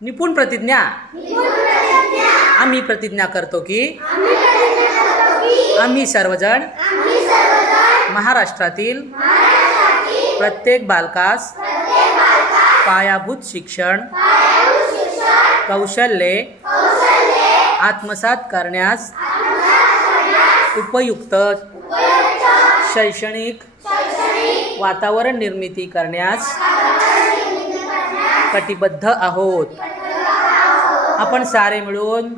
निपुण प्रतिज्ञा. आम्ही प्रतिज्ञा करतो की आम्ही सर्वजण महाराष्ट्रातील प्रत्येक बालकास पायाभूत शिक्षण कौशल्ये आत्मसात करण्यास उपयुक्त शैक्षणिक वातावरण निर्मिती करण्यास कटिबद्ध आहोत. आपण सारे मिळून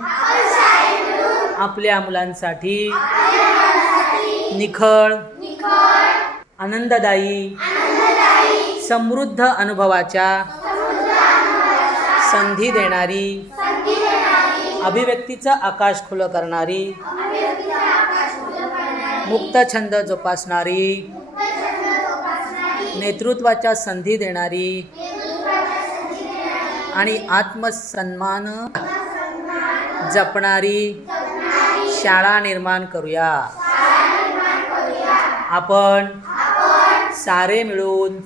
आपल्या मुलांसाठी निखळ आनंददायी समृद्ध अनुभवाच्या संधी देणारी अभिव्यक्तीचं आकाश खुलं करणारी मुक्त छंद जोपासणारी नेतृत्वाच्या संधी देणारी आणि आत्मसन्मान जपणारी शाळा निर्माण करूया. आपण सारे मिळून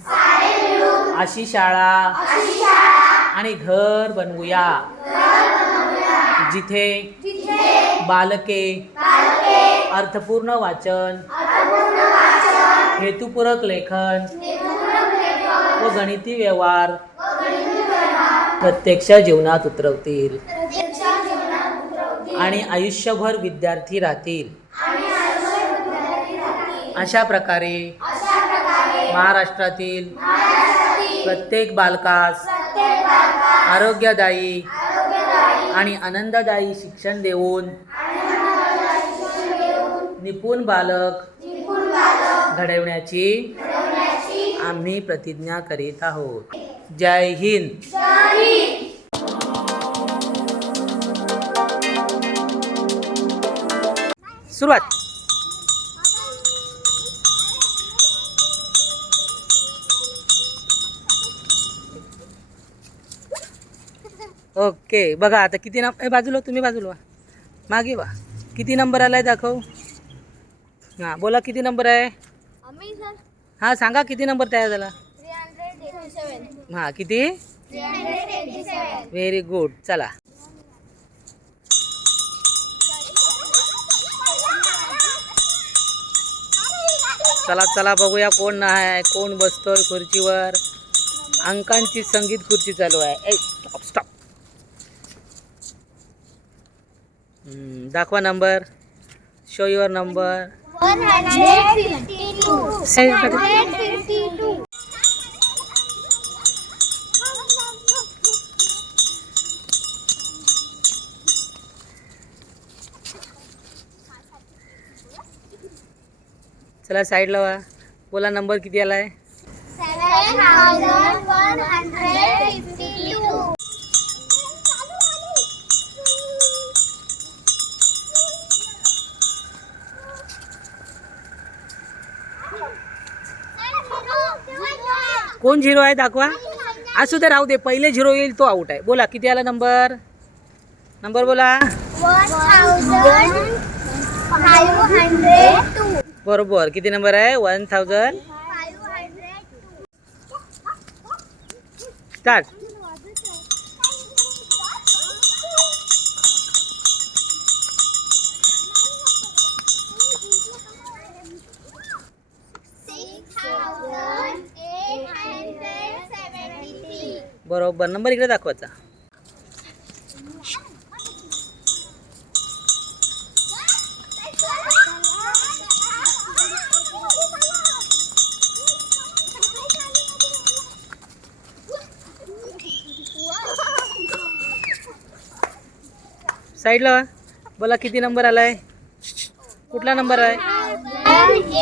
अशी शाळा आणि घर बनवूया. जिथे बालके अर्थपूर्ण वाचन. हेतुपूरक लेखन. व गणिती व्यवहार. प्रत्यक्ष जीवनात उतरवतील. आणि आयुष्यभर विद्यार्थी राहतील. अशा प्रकारे महाराष्ट्रातील प्रत्येक बालकास आरोग्यदायी आणि आनंददायी शिक्षण देऊन निपुण बालक घडवण्याची आम्ही प्रतिज्ञा करीत आहोत. जय हिंद. सुरुवात. ओके बघा आता किती नंबर बाजूला तुम्ही बाजूला व्हा. मागे वा. किती नंबर आलाय दाखव. हां बोला किती नंबर आहे? आम्ही सर. हां सांगा किती नंबर तयार झाला? थ्री हंड्रेड एटी सेवन हां किती? Three hundred eighty seven very good चला. चला चला बघूया कोण नाही आहे कोण बसतोय खुर्चीवर. अंकांची संगीत खुर्ची चालू आहे. ए स्टॉप स्टॉप दाखवा number show your number one hundred fifty two hundred fifty two चला साईडला वा बोला नंबर किती आला आहे कोण झिरो आहे दाखवा? असू दे राहू दे. पहिले झिरो येईल तो आउट आहे. बोला किती आला नंबर नंबर बोला. बरोबर. किती नंबर आहे? One thousand start six thousand eight hundred seventy three बरोबर. नंबर इकडे दाखवायचा. साईडला बोला किती नंबर आलाय? कुठला नंबर आहे?